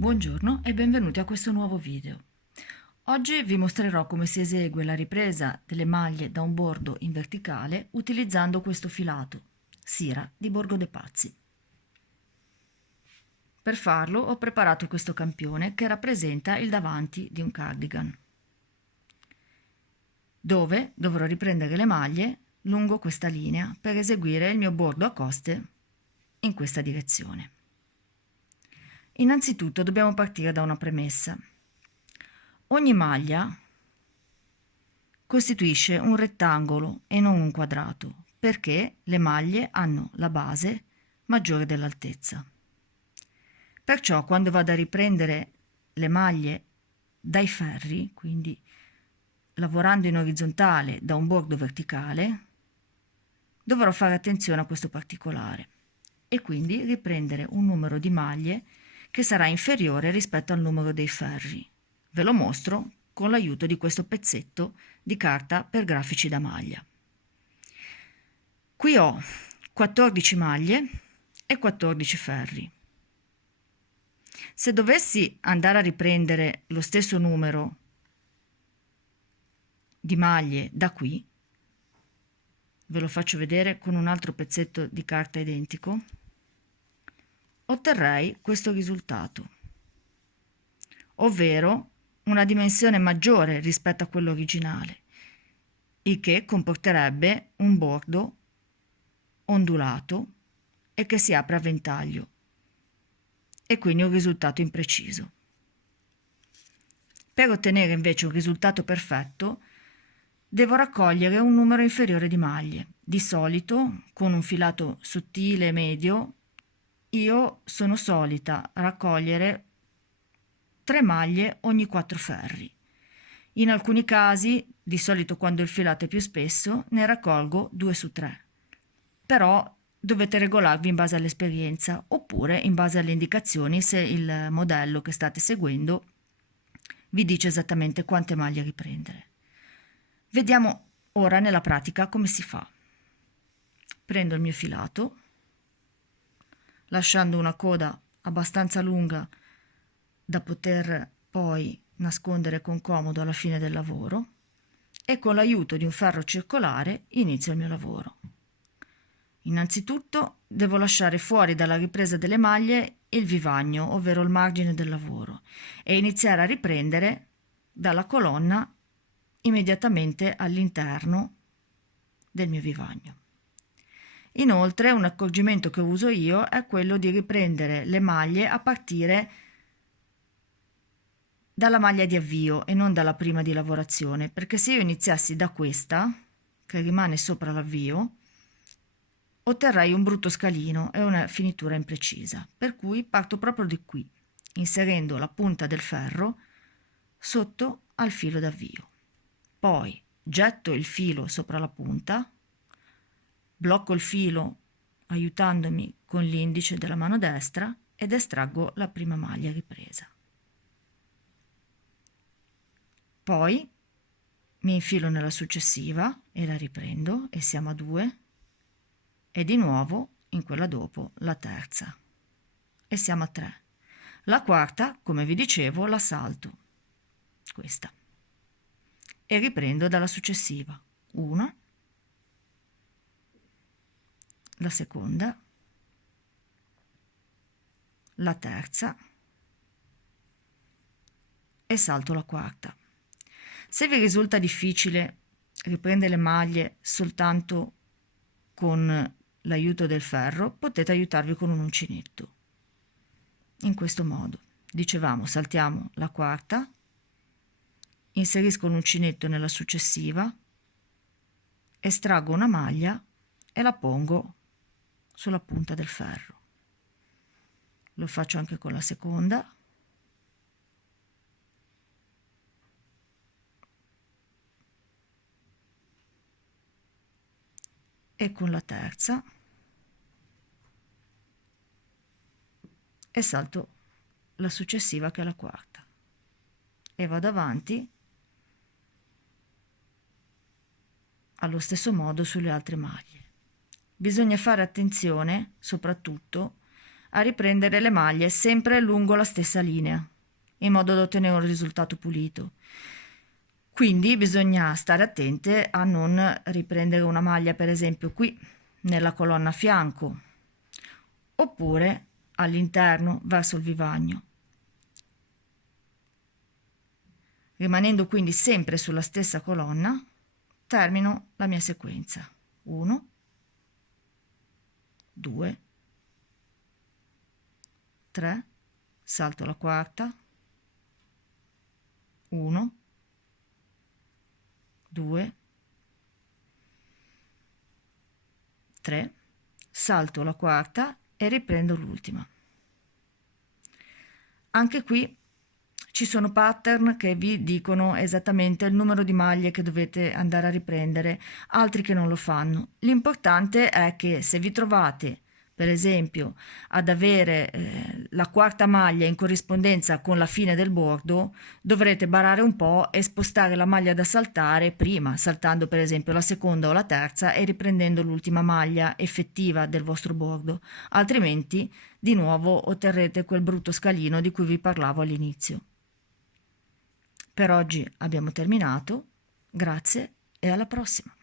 Buongiorno e benvenuti a questo nuovo video. Oggi vi mostrerò come si esegue la ripresa delle maglie da un bordo in verticale utilizzando questo filato, Sira di Borgo de Pazzi. Per farlo ho preparato questo campione che rappresenta il davanti di un cardigan, dove dovrò riprendere le maglie lungo questa linea per eseguire il mio bordo a coste in questa direzione. Innanzitutto dobbiamo partire da una premessa. Ogni maglia costituisce un rettangolo e non un quadrato, perché le maglie hanno la base maggiore dell'altezza. Perciò quando vado a riprendere le maglie dai ferri, quindi lavorando in orizzontale da un bordo verticale, dovrò fare attenzione a questo particolare e quindi riprendere un numero di maglie che sarà inferiore rispetto al numero dei ferri. Ve lo mostro con l'aiuto di questo pezzetto di carta per grafici da maglia. Qui ho 14 maglie e 14 ferri. Se dovessi andare a riprendere lo stesso numero di maglie da qui, ve lo faccio vedere con un altro pezzetto di carta identico, otterrei questo risultato, ovvero una dimensione maggiore rispetto a quello originale, il che comporterebbe un bordo ondulato e che si apre a ventaglio e quindi un risultato impreciso. Per ottenere invece un risultato perfetto devo raccogliere un numero inferiore di maglie. Di solito, con un filato sottile medio, io sono solita raccogliere 3 maglie ogni 4 ferri. In alcuni casi, di solito quando il filato è più spesso, ne raccolgo 2 su 3. Però dovete regolarvi in base all'esperienza oppure in base alle indicazioni se il modello che state seguendo vi dice esattamente quante maglie riprendere. Vediamo ora nella pratica come si fa. Prendo il mio filato, lasciando una coda abbastanza lunga da poter poi nascondere con comodo alla fine del lavoro, e con l'aiuto di un ferro circolare inizio il mio lavoro. Innanzitutto devo lasciare fuori dalla ripresa delle maglie il vivagno, ovvero il margine del lavoro, e iniziare a riprendere dalla colonna immediatamente all'interno del mio vivagno. Inoltre, un accorgimento che uso io è quello di riprendere le maglie a partire dalla maglia di avvio e non dalla prima di lavorazione, perché se io iniziassi da questa, che rimane sopra l'avvio, otterrei un brutto scalino e una finitura imprecisa, per cui parto proprio di qui, inserendo la punta del ferro sotto al filo d'avvio. Poi getto il filo sopra la punta, blocco il filo aiutandomi con l'indice della mano destra ed estraggo la prima maglia ripresa. Poi mi infilo nella successiva e la riprendo e siamo a 2, e di nuovo in quella dopo la terza e siamo a 3. La quarta, come vi dicevo, la salto, questa, e riprendo dalla successiva. 1, la seconda, la terza e salto la quarta. Se vi risulta difficile riprendere le maglie soltanto con l'aiuto del ferro, potete aiutarvi con un uncinetto. In questo modo, dicevamo, saltiamo la quarta, inserisco l'uncinetto nella successiva, estraggo una maglia e la pongo sulla punta del ferro. Lo faccio anche con la seconda. E con la terza, e salto la successiva che è la quarta e vado avanti allo stesso modo sulle altre maglie. Bisogna fare attenzione soprattutto a riprendere le maglie sempre lungo la stessa linea, in modo da ottenere un risultato pulito. Quindi bisogna stare attente a non riprendere una maglia, per esempio qui, nella colonna a fianco, oppure all'interno verso il vivagno. Rimanendo quindi sempre sulla stessa colonna, termino la mia sequenza. 1, 2, 3, salto la quarta, 1, 2, 3, salto la quarta e riprendo l'ultima. Anche qui ci sono pattern che vi dicono esattamente il numero di maglie che dovete andare a riprendere, altri che non lo fanno. L'importante è che se vi trovate, per esempio, ad avere la quarta maglia in corrispondenza con la fine del bordo, dovrete barare un po' e spostare la maglia da saltare prima, saltando per esempio la seconda o la terza e riprendendo l'ultima maglia effettiva del vostro bordo, altrimenti di nuovo otterrete quel brutto scalino di cui vi parlavo all'inizio. Per oggi abbiamo terminato, grazie e alla prossima!